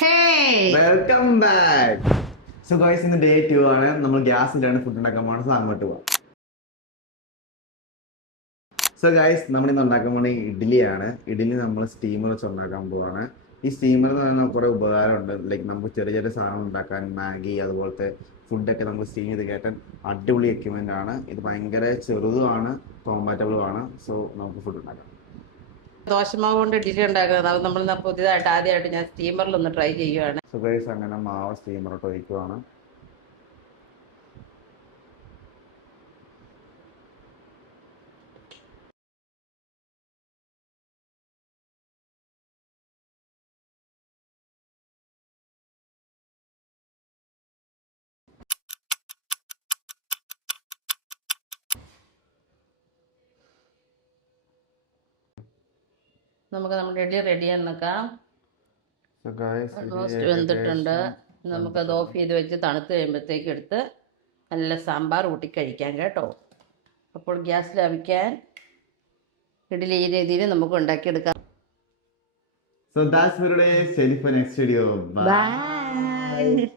Welcome back. So guys, ഇന്ന് day 2 ആണ്. നമ്മൾ ഗ്യാസിലാണ് ഫുഡ് ഉണ്ടാക്കാൻ പോകുന്നത്. സോ അങ്ങോട്ട് പോവാം. സോ ഗൈസ്, നമ്മൾ ഇന്ന് ഉണ്ടാക്കാൻ പോകുന്നത് ഇഡ്ഡലിയാണ്. ഇഡ്ഡലി നമ്മൾ സ്റ്റീമർ വെച്ച് ഉണ്ടാക്കാൻ പോവാണ്. ഈ സ്റ്റീമർ എന്ന് പറയുന്ന കുറേ ഉപകാരമുണ്ട്. ലൈക്ക് നമുക്ക് ചെറിയ ചെറിയ സാധനം ഉണ്ടാക്കാൻ, മാഗി അതുപോലത്തെ ഫുഡൊക്കെ നമുക്ക് സ്റ്റീം ചെയ്ത് കയറ്റാൻ അടിപൊളി എക്യുപ്മെന്റ് ആണ്. ഇത് ഭയങ്കര ചെറുതുമാണ്, കോമ്പാറ്റബിളും ആണ്. സോ നമുക്ക് ഫുഡ് ഉണ്ടാക്കാം. ദോശമാവ് കൊണ്ട് ഇഡ്ഡലി ഉണ്ടാക്കുന്നത് അത് നമ്മൾ പുതിയതായിട്ട് ആദ്യമായിട്ട് ഞാൻ സ്റ്റീമറിൽ ഒന്ന് ട്രൈ ചെയ്യുവാണ്. സോ ഗൈസ്, അങ്ങനെ മാവ് സ്റ്റീമറോട്ട് ഒഴിക്കുവാണ്. നമുക്ക് നമ്മുടെ ഇഡ്ഡലി റെഡിയാന്ന് നോക്കാം. സോ ഗൈസ്, ഓൾമോസ്റ്റ് വെന്തിട്ടുണ്ട്. നമുക്കത് ഓഫ് ചെയ്ത് വെച്ച് തണുത്ത് കഴിയുമ്പോഴത്തേക്ക് എടുത്ത് നല്ല സാമ്പാർ കൂട്ടി കഴിക്കാം കേട്ടോ. അപ്പോൾ ഗ്യാസ് ലാഭിക്കാൻ ഇഡ്ഡലി ഈ രീതിയിൽ നമുക്ക് ഉണ്ടാക്കിയെടുക്കാം. So that's for today. See you for next video. Bye. By.